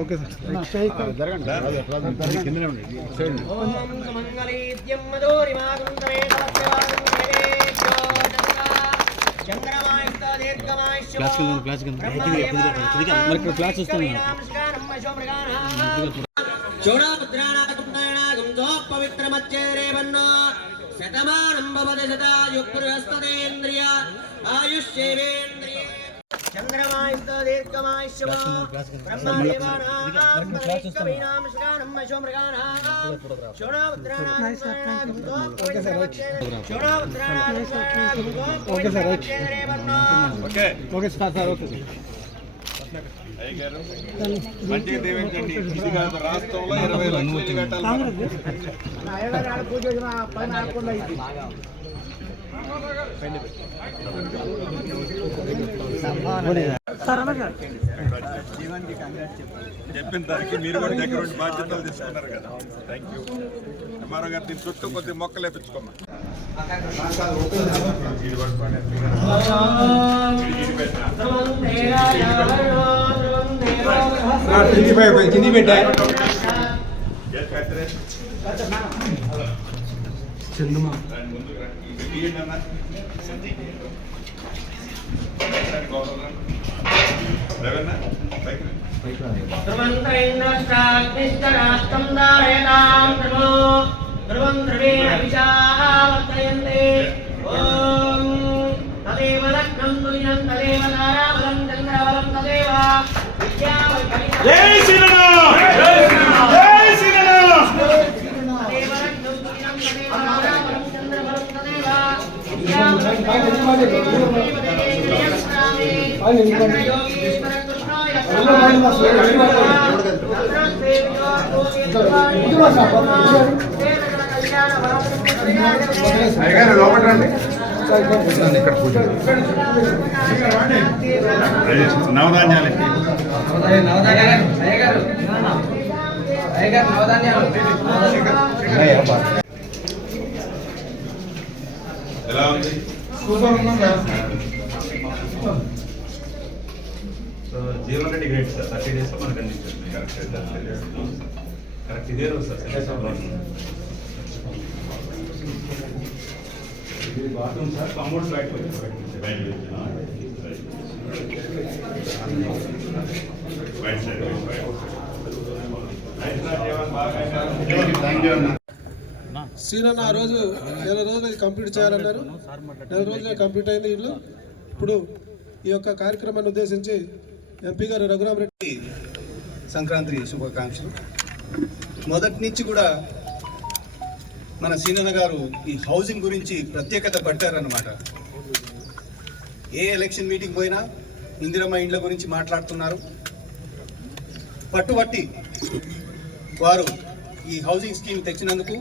Okay sir మంచిగా దీవించండి. రాష్ట్రంలో 20 లక్షలు కట్టాలి. చెప్పిన దానికి మీరు కూడా దగ్గర ఉండి బాధ్యతలు తీసుకున్నారు కదా. Thank you. ఎంఆర్ఓ గారు దీని చుట్టూ కొద్ది మొక్కలు వేపించుకోమా. నవధాన్యాలు ఎలా ఉంది? So Jeevan Reddy great sir. 30 days మనకు అందించండి. కరెక్ట్ ఇదే రోజు సార్. ఇది బాత్రూమ్ సార్. కాంపౌండ్ ఫ్లాట్ సీనన్న ఆ రోజు నెల రోజులు కంప్లీట్ చేయాలన్నారు. నెల రోజులే కంప్లీట్ అయింది ఇల్లు. ఇప్పుడు ఈ యొక్క కార్యక్రమాన్ని ఉద్దేశించి ఎంపీ గారు రఘురామరెడ్డి సంక్రాంతి శుభాకాంక్షలు. మొదటి నుంచి కూడా మన సీనన్న గారు ఈ హౌసింగ్ గురించి ప్రత్యేకత పట్టారన్నమాట. ఏ ఎలక్షన్ మీటింగ్ పోయినా ఇందిరమ్మ ఇండ్ల గురించి మాట్లాడుతున్నారు. పట్టుబట్టి వారు ఈ హౌసింగ్ స్కీమ్ తెచ్చినందుకు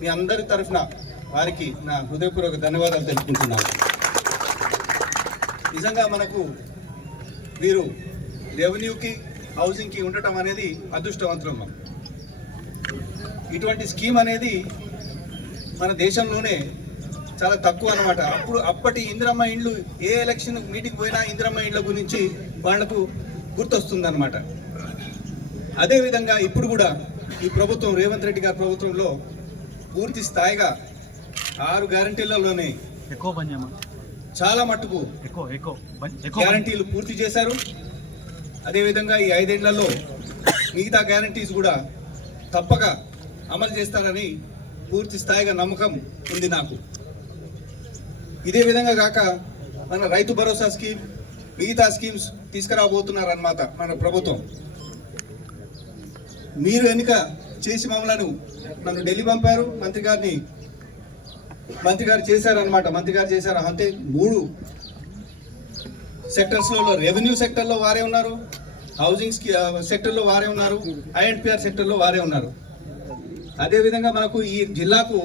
మీ అందరి తరఫున వారికి నా హృదయపూర్వక ధన్యవాదాలు తెలుపుకుంటున్నాను. నిజంగా మనకు వీరు రెవెన్యూకి హౌసింగ్కి ఉండటం అనేది అదృష్టవంతులం. ఇటువంటి స్కీమ్ అనేది మన దేశంలోనే చాలా తక్కువ అన్నమాట. అప్పటి ఇందిరమ్మ ఇండ్లు ఏ ఎలక్షన్ మీటింగ్ పోయినా ఇందిరమ్మ ఇండ్ల గురించి వాళ్లకు గుర్తొస్తుందన్నమాట. అదేవిధంగా ఇప్పుడు కూడా ఈ ప్రభుత్వం రేవంత్ రెడ్డి గారి ప్రభుత్వంలో పూర్తి స్థాయిగా 6 గ్యారంటీలలోనే చాలా మట్టుకు గ్యారంటీలు పూర్తి చేశారు. అదేవిధంగా ఈ 5 ఏళ్లలో మిగతా గ్యారంటీస్ కూడా తప్పక అమలు చేస్తారని పూర్తి స్థాయిగా నమ్మకం ఉంది నాకు. ఇదే విధంగా కాక మన రైతు భరోసా స్కీమ్, మిగతా స్కీమ్స్ తీసుకురాబోతున్నారన్నమాట మన ప్రభుత్వం. మీరు ఎన్నిక చేసి నన్ను ఢిల్లీ పంపారు. మంత్రి గారు చేశారనమాట. మంత్రి గారు చేశారు. అంతే 3 సెక్టర్స్లో, రెవెన్యూ సెక్టర్లో వారే ఉన్నారు, హౌసింగ్ సెక్టర్లో వారే ఉన్నారు, ఐఎన్పిఆర్ సెక్టర్లో వారే ఉన్నారు. అదేవిధంగా మనకు ఈ జిల్లాకు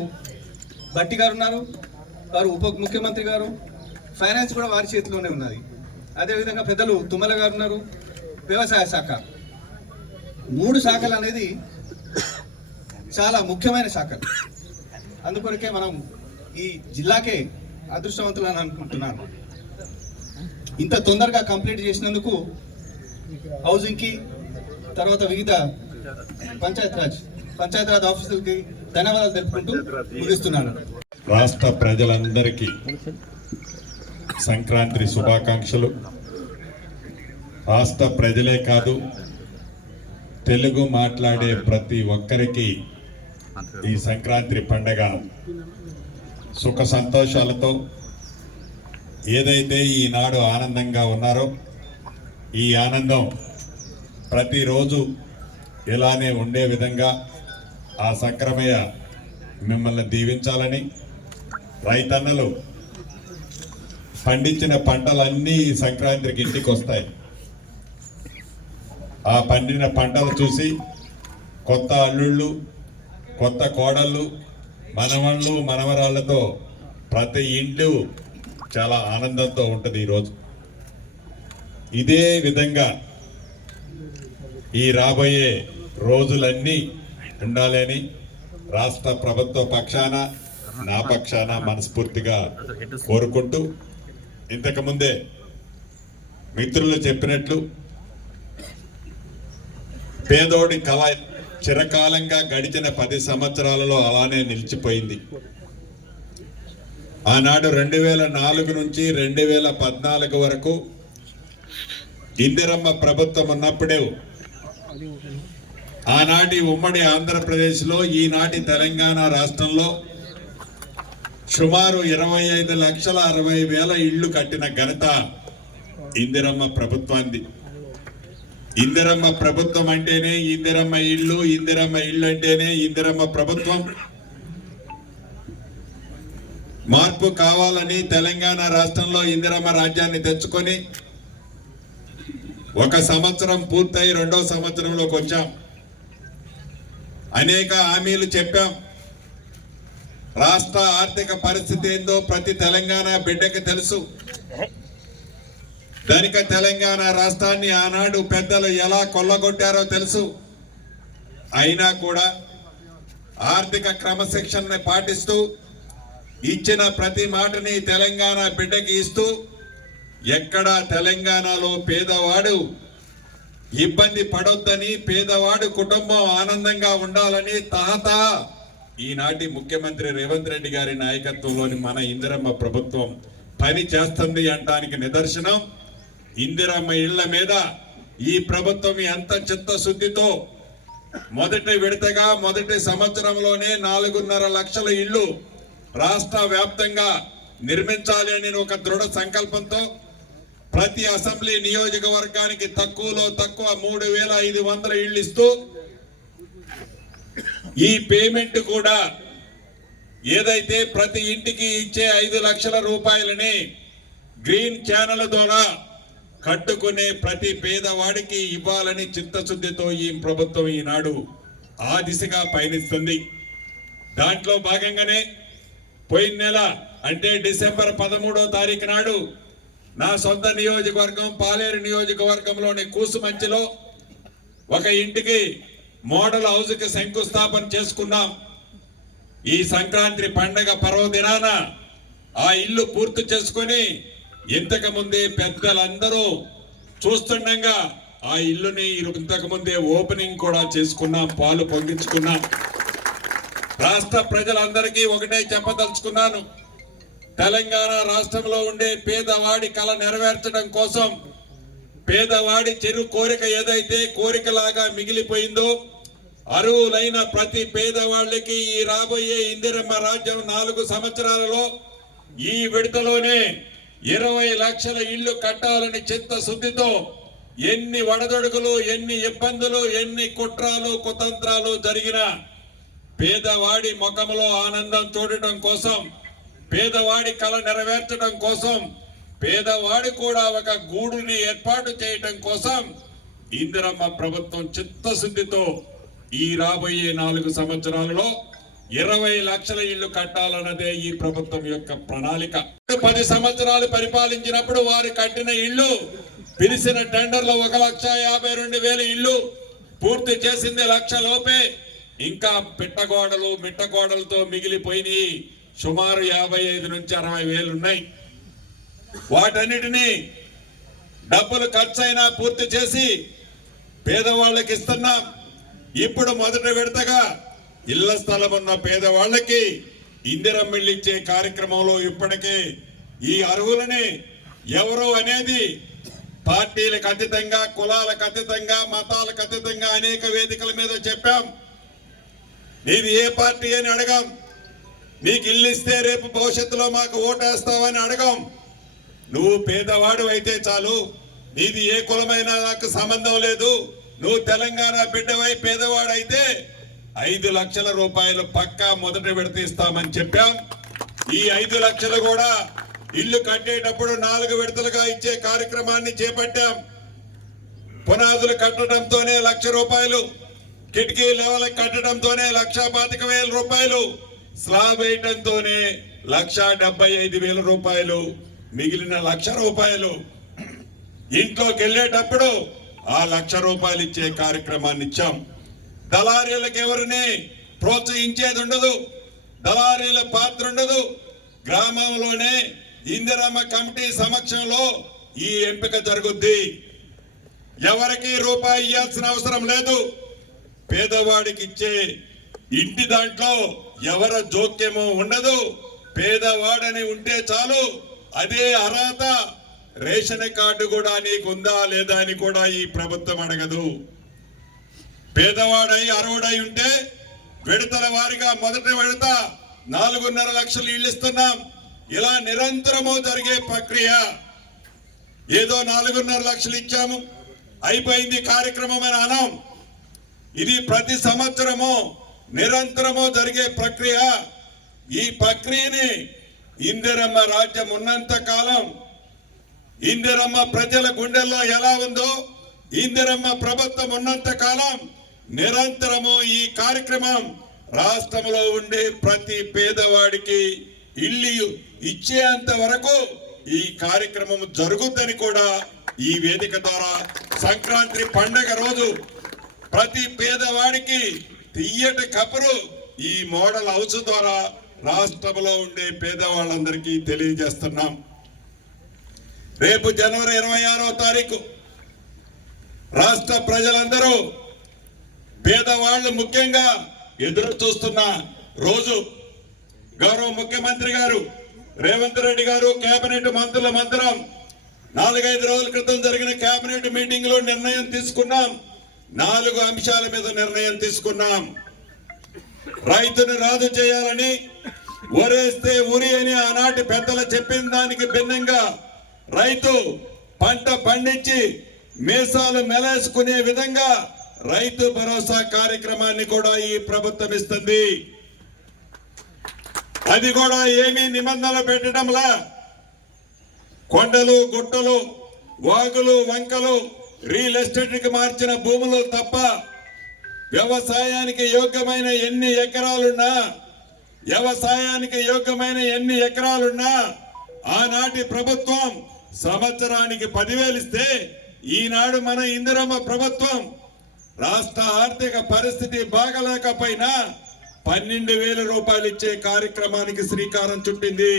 భట్టి గారు ఉన్నారు, వారు ఉప ముఖ్యమంత్రి గారు, ఫైనాన్స్ కూడా వారి చేతిలోనే ఉన్నది. అదేవిధంగా పెద్దలు తుమ్మల గారు ఉన్నారు, వ్యవసాయ శాఖ. 3 శాఖలు అనేది చాలా ముఖ్యమైన శాఖలు. అందుకొరకే మనం ఈ జిల్లాకే అదృష్టవంతులని అనుకుంటున్నాను. ఇంత తొందరగా కంప్లీట్ చేసినందుకు హౌసింగ్కి, తర్వాత వివిధ పంచాయతీరాజ్ ఆఫీసులకి ధన్యవాదాలు తెలుపుకుంటూ ముగిస్తున్నాను. రాష్ట్ర ప్రజలందరికీ సంక్రాంతి శుభాకాంక్షలు. రాష్ట్ర ప్రజలే కాదు, తెలుగు మాట్లాడే ప్రతి ఒక్కరికి ఈ సంక్రాంతి పండగ సుఖ సంతోషాలతో ఏదైతే ఈనాడు ఆనందంగా ఉన్నారో ఈ ఆనందం ప్రతిరోజు ఇలానే ఉండే విధంగా ఆ సంక్రమయ్య మిమ్మల్ని దీవించాలని, రైతన్నలు పండించిన పంటలన్నీ ఈ సంక్రాంతికి ఇంటికి వస్తాయి. ఆ పండిన పంటలు చూసి కొత్త అల్లుళ్ళు, కొత్త కోడళ్ళు, మనవళ్ళు, మనవరాళ్లతో ప్రతి ఇంట్లో చాలా ఆనందంతో ఉంటుంది ఈరోజు. ఇదే విధంగా ఈ రాబోయే రోజులన్నీ ఉండాలని రాష్ట్ర ప్రభుత్వ పక్షాన, నా పక్షాన మనస్ఫూర్తిగా కోరుకుంటూ, ఇంతకుముందే మిత్రులు చెప్పినట్లు పేదోడి కళ చిరకాలంగా గడిచిన 10 సంవత్సరాలలో అలానే నిలిచిపోయింది. ఆనాడు 2004 నుంచి 2014 వరకు ఇందిరమ్మ ప్రభుత్వం ఉన్నప్పుడే ఆనాటి ఉమ్మడి ఆంధ్రప్రదేశ్లో, ఈనాటి తెలంగాణ రాష్ట్రంలో సుమారు 25,60,000 ఇళ్లు కట్టిన ఘనత ఇందిరమ్మ ప్రభుత్వాన్ని. ఇందిరమ్మ ప్రభుత్వం అంటేనే ఇందిరమ్మ ఇల్లు, ఇందిరమ్మ ఇల్లు అంటేనే ఇందిరమ్మ ప్రభుత్వం. మార్పు కావాలని తెలంగాణ రాష్ట్రంలో ఇందిరమ్మ రాజ్యాన్ని తెచ్చుకొని 1 సంవత్సరం పూర్తయి 2వ సంవత్సరంలోకి వచ్చాం. అనేక హామీలు చెప్పాం. రాష్ట్ర ఆర్థిక పరిస్థితి ఏందో ప్రతి తెలంగాణ బిడ్డకి తెలుసు. ధనిక తెలంగాణ రాష్ట్రాన్ని ఆనాడు పెద్దలు ఎలా కొల్లగొట్టారో తెలుసు. అయినా కూడా ఆర్థిక క్రమశిక్షణని పాటిస్తూ ఇచ్చిన ప్రతి మాటని తెలంగాణ బిడ్డకి ఇస్తూ, ఎక్కడ తెలంగాణలో పేదవాడు ఇబ్బంది పడొద్దని, పేదవాడు కుటుంబం ఆనందంగా ఉండాలని తహత ఈనాటి ముఖ్యమంత్రి రేవంత్ రెడ్డి గారి నాయకత్వంలోని మన ఇందిరమ్మ ప్రభుత్వం పని చేస్తుంది అనడానికి నిదర్శనం. ఇందిరమ్మ ఇళ్ల మీద ఈ ప్రభుత్వం ఎంత చిత్తశుద్ధితో మొదటి విడతగా మొదటి సంవత్సరంలోనే 4.5 లక్షల ఇళ్లు రాష్ట్ర వ్యాప్తంగా నిర్మించాలి అని ఒక దృఢ సంకల్పంతో ప్రతి అసెంబ్లీ నియోజకవర్గానికి తక్కువలో తక్కువ 3,500 ఇళ్లు ఇస్తూ, ఈ పేమెంట్ కూడా ఏదైతే ప్రతి ఇంటికి ఇచ్చే 5 లక్షల రూపాయలని గ్రీన్ ఛానల్ ద్వారా కట్టుకునే ప్రతి పేదవాడికి ఇవ్వాలని చిత్తశుద్ధితో ఈ ప్రభుత్వం ఈనాడు ఆ దిశగా పయనిస్తుంది. దాంట్లో భాగంగానే పోయిన నెల అంటే డిసెంబర్ 13వ తారీఖు నాడు నా సొంత నియోజకవర్గం పాలేరు నియోజకవర్గంలోని కూసుమంచిలో ఒక ఇంటికి మోడల్ హౌస్కి శంకుస్థాపన చేసుకున్నాం. ఈ సంక్రాంతి పండగ పర్వదినాన ఆ ఇల్లు పూర్తి చేసుకొని ఇంతకు ముందే పెద్దలందరూ చూస్తుండగా ఆ ఇల్లుని ఇంతకు ముందే ఓపెనింగ్ కూడా చేసుకున్నాం, పాలు పొంగించుకున్నాం. రాష్ట్ర ప్రజలందరికీ ఒకటే చెప్పదలుచుకున్నాను, తెలంగాణ రాష్ట్రంలో ఉండే పేదవాడి కళ నెరవేర్చడం కోసం, పేదవాడి చెరు కోరిక ఏదైతే కోరికలాగా మిగిలిపోయిందో, అర్హులైన ప్రతి పేదవాళ్ళకి ఈ రాబోయే ఇందిరమ్మ రాజ్యం 4 సంవత్సరాలలో ఈ విడతలోనే 20 లక్షల ఇళ్లు కట్టాలని చిత్తశుద్ధితో ఎన్ని వడదొడుగులు, ఎన్ని ఇబ్బందులు, ఎన్ని కుట్రాలు కుతంత్రాలు జరిగినా పేదవాడి ముఖంలో ఆనందం చూడటం కోసం, పేదవాడి కళ నెరవేర్చడం కోసం, పేదవాడి కూడా ఒక గూడుని ఏర్పాటు చేయటం కోసం ఇందిరమ్మ ప్రభుత్వం చిత్తశుద్ధితో ఈ రాబోయే 4 సంవత్సరాలలో 20 లక్షల ఇళ్లు కట్టాలన్నదే ఈ ప్రభుత్వం యొక్క ప్రణాళిక. 10 సంవత్సరాలు పరిపాలించినప్పుడు వారు కట్టిన ఇళ్లు, పిలిచిన టెండర్లో 1,52,000 ఇళ్లు పూర్తి చేసింది 1,00,000 లోపే. ఇంకా పిట్టగోడలు మిట్టగోడలతో మిగిలిపోయినాయి సుమారు 55 నుంచి 60 వేలు ఉన్నాయి. వాటన్నిటినీ డబ్బులు ఖర్చు అయినా పూర్తి చేసి పేదవాళ్ళకి ఇస్తున్నాం. ఇప్పుడు మొదటి విడతగా ఇళ్ల స్థలం ఉన్న పేదవాళ్ళకి ఇందిరమ్మ ఇల్లు ఇచ్చే కార్యక్రమంలో ఇప్పటికే ఈ అర్హులని ఎవరు అనేది పార్టీలకు అతీతంగా, కులాలకు అతీతంగా, మతాలకు అతీతంగా అనేక వేదికల మీద చెప్పాం. నీది ఏ పార్టీ అని అడగం, నీకు ఇల్లు ఇస్తే రేపు భవిష్యత్తులో మాకు ఓటేస్తావని అడగం. నువ్వు పేదవాడు అయితే చాలు, నీది ఏ కులమైనా నాకు సంబంధం లేదు, నువ్వు తెలంగాణ బిడ్డవై పేదవాడైతే 5 లక్షల రూపాయలు పక్కా మొదట విడత ఇస్తామని చెప్పాం. ఈ 5 లక్షలు కూడా ఇల్లు కట్టేటప్పుడు 4 విడతలుగా ఇచ్చే కార్యక్రమాన్ని చేపట్టాం. పునాదులు కట్టడంతోనే 1,00,000 రూపాయలు, కిటికీ లెవెల్ కట్టడంతోనే 1,25,000 రూపాయలు, స్లాబ్ వేయటంతోనే 1,75,000 రూపాయలు, మిగిలిన 1,00,000 రూపాయలు ఇంట్లోకి వెళ్ళేటప్పుడు ఆ 1,00,000 రూపాయలు ఇచ్చే కార్యక్రమాన్ని ఇచ్చాం. దళారీలకు ఎవరిని ప్రోత్సహించేది ఉండదు, దళారీల పాత్ర ఉండదు. గ్రామంలోనే ఇందిరమ్మ కమిటీ సమక్షంలో ఈ ఎంపిక జరుగుద్ది. ఎవరికి రూపాయి ఇవ్వాల్సిన అవసరం లేదు. పేదవాడికి ఇచ్చే ఇంటి దాంట్లో ఎవరి జోక్యము ఉండదు. పేదవాడని ఉంటే చాలు, అదే అర్హత. రేషన్ కార్డు కూడా నీకుందా లేదా అని కూడా ఈ ప్రభుత్వం అడగదు. పేదవాడై అర్హుడై ఉంటే విడతల వారిగా మొదటి విడత 4.5 లక్షలు ఇళ్ళు ఇస్తున్నాం. ఇలా నిరంతరము జరిగే ప్రక్రియ. ఏదో 4.5 లక్షలు ఇచ్చాము అయిపోయింది కార్యక్రమం అని అనం. ఇది ప్రతి సంవత్సరము నిరంతరము జరిగే ప్రక్రియ. ఈ ప్రక్రియని ఇందిరమ్మ రాజ్యం ఉన్నంత కాలం, ఇందిరమ్మ ప్రజల గుండెల్లో ఎలా ఉందో, ఇందిరమ్మ ప్రభుత్వం ఉన్నంత కాలం నిరంతరము ఈ కార్యక్రమం రాష్ట్రంలో ఉండే ప్రతి పేదవాడికి ఇల్లు ఇచ్చేంత వరకు ఈ కార్యక్రమం జరుగుద్దని కూడా ఈ వేదిక ద్వారా సంక్రాంతి పండగ రోజు ప్రతి పేదవాడికి తియ్యటి కబురు ఈ మోడల్ హౌస్ ద్వారా రాష్ట్రంలో ఉండే పేదవాళ్ళందరికీ తెలియజేస్తున్నాం. రేపు జనవరి 26వ తారీఖు రాష్ట్ర ప్రజలందరూ, పేదవాళ్ళు ముఖ్యంగా ఎదురు చూస్తున్న రోజు. గౌరవ ముఖ్యమంత్రి గారు రేవంత్ రెడ్డి గారు కేబినెట్ మంత్రుల మందరం 4-5 రోజుల క్రితం జరిగిన కేబినెట్ మీటింగ్ లో నిర్ణయం తీసుకున్నాం. 4 అంశాల మీద నిర్ణయం తీసుకున్నాం. రైతును రాజు చేయాలని, ఒరేస్తే ఉరి అని ఆనాటి పెద్దలు చెప్పిన దానికి భిన్నంగా రైతు పంట పండించి మీసాలు మెలేసుకునే విధంగా రైతు భరోసా కార్యక్రమాన్ని కూడా ఈ ప్రభుత్వం ఇస్తుంది. అది కూడా ఏమీ నిబంధనలు పెట్టడంలా, కొండలు, గుట్టలు, వాగులు, వంకలు, రియల్ ఎస్టేట్ కి మార్చిన భూములు తప్ప వ్యవసాయానికి యోగ్యమైన ఎన్ని ఎకరాలున్నా ఆనాటి ప్రభుత్వం సంవత్సరానికి 10,000 ఇస్తే, ఈనాడు మన ఇందిరమ్మ ప్రభుత్వం రాష్ట్ర ఆర్థిక పరిస్థితి బాగలేకపోయినా 12,000 రూపాయలు ఇచ్చే కార్యక్రమానికి శ్రీకారం చుట్టింది.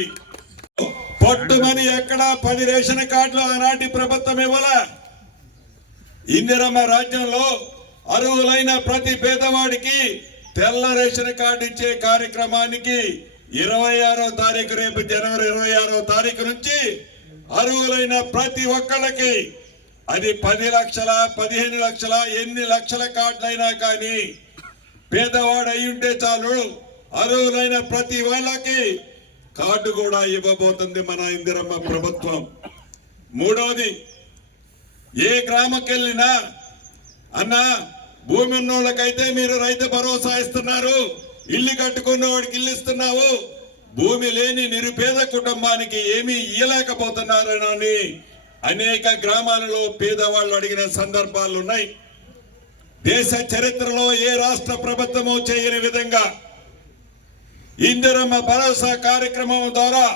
పొట్టుమని ఎక్కడా 10 రేషన్ కార్డులు ఆనాటి ప్రభుత్వం ఇవ్వాల. ఇందిరమ్మ రాజ్యంలో అర్హులైన ప్రతి పేదవాడికి తెల్ల రేషన్ కార్డు ఇచ్చే కార్యక్రమానికి 26వ తారీఖు, రేపు జనవరి 26వ తారీఖు నుంచి అర్హులైన ప్రతి ఒక్కళ్ళకి, అది 10 లక్షల 15 లక్షల ఎన్ని లక్షల కార్డులైనా కానీ పేదవాడు అయి ఉంటే చాలు, అర్హులైన ప్రతి వాళ్ళకి కార్డు కూడా ఇవ్వబోతుంది మన ఇందిరమ్మ ప్రభుత్వం. మూడవది, ఏ గ్రామకెళ్ళినా అన్నా భూమి ఉన్నోళ్ళకైతే మీరు రైతు భరోసా ఇస్తున్నారు, ఇల్లు కట్టుకున్న వాడికి ఇల్లు ఇస్తున్నావు, భూమి లేని నిరుపేద కుటుంబానికి ఏమీ ఇయ్యలేకపోతున్నారని అనేక గ్రామాలలో పేదవాళ్ళు అడిగిన సందర్భాలు ఉన్నాయి. దేశ చరిత్రలో ఏ రాష్ట్ర ప్రభుత్వము చేయని విధంగా ఇందిరమ్మ భరోసా కార్యక్రమము ద్వారా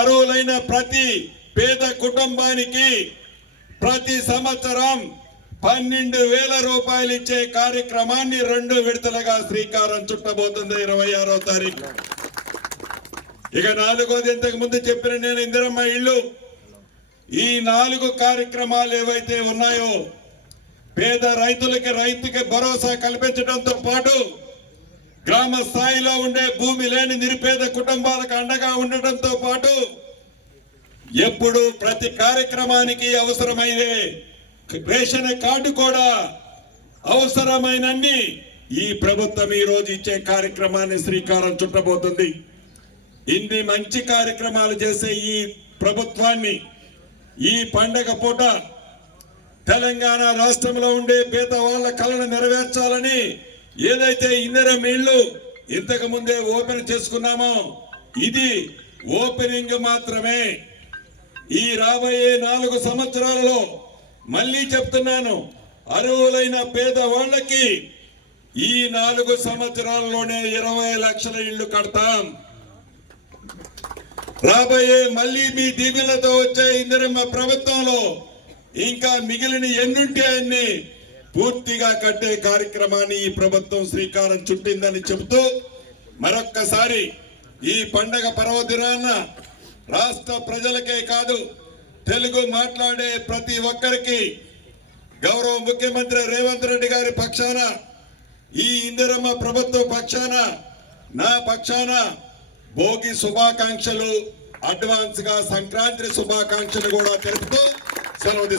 అర్హులైన ప్రతి పేద కుటుంబానికి ప్రతి సంవత్సరం 12,000 రూపాయలు ఇచ్చే కార్యక్రమాన్ని 2 విడతలుగా శ్రీకారం చుట్టబోతుంది 26వ తారీఖు. ఇక నాలుగోది ఇంతకు ముందు చెప్పిన నేను ఇందిరమ్మ ఇల్లు. ఈ 4 కార్యక్రమాలు ఏవైతే ఉన్నాయో పేద రైతుకి భరోసా కల్పించడంతో పాటు గ్రామ స్థాయిలో ఉండే భూమి లేని నిరుపేద కుటుంబాలకు అండగా ఉండటంతో పాటు ఎప్పుడు ప్రతి కార్యక్రమానికి అవసరమయ్యే రేషన్ కార్డు కూడా అవసరమైనన్ని ఈ ప్రభుత్వం ఈ రోజు ఇచ్చే కార్యక్రమాన్ని శ్రీకారం చుట్టబోతుంది. ఇన్ని మంచి కార్యక్రమాలు చేసే ఈ ప్రభుత్వాన్ని ఈ పండగ పూట తెలంగాణ రాష్ట్రంలో ఉండే పేదవాళ్ల కళను నెరవేర్చాలని ఏదైతే ఇందిరమ్మ ఇళ్ళు ఇంతకు ముందే ఓపెన్ చేసుకున్నామో ఇది ఓపెనింగ్ మాత్రమే. ఈ రాబోయే 4 సంవత్సరాలలో మళ్ళీ చెప్తున్నాను, అర్హులైన పేదవాళ్ళకి ఈ 4 సంవత్సరాల్లోనే 20 లక్షల ఇళ్లు కడతాం. రాబోయే మళ్ళీ మీ దీవెనలతో వచ్చే ఇందిరమ్మ ప్రభుత్వంలో ఇంకా మిగిలిన ఎన్నుంటే అన్ని పూర్తిగా కట్టే కార్యక్రమాన్ని ఈ ప్రభుత్వం శ్రీకారం చుట్టిందని చెబుతూ మరొక్కసారి ఈ పండగ పర్వదినాన రాష్ట్ర ప్రజలకే కాదు తెలుగు మాట్లాడే ప్రతి ఒక్కరికి గౌరవ ముఖ్యమంత్రి రేవంత్ రెడ్డి గారి పక్షాన ఈ ఇందిరమ్మ ప్రభుత్వ పక్షాన నా పక్షాన భోగి శుభాకాంక్షలు, అడ్వాన్స్ గా సంక్రాంతి శుభాకాంక్షలు కూడా తెలుపుతూ సెలవు తీసుకుంటాను.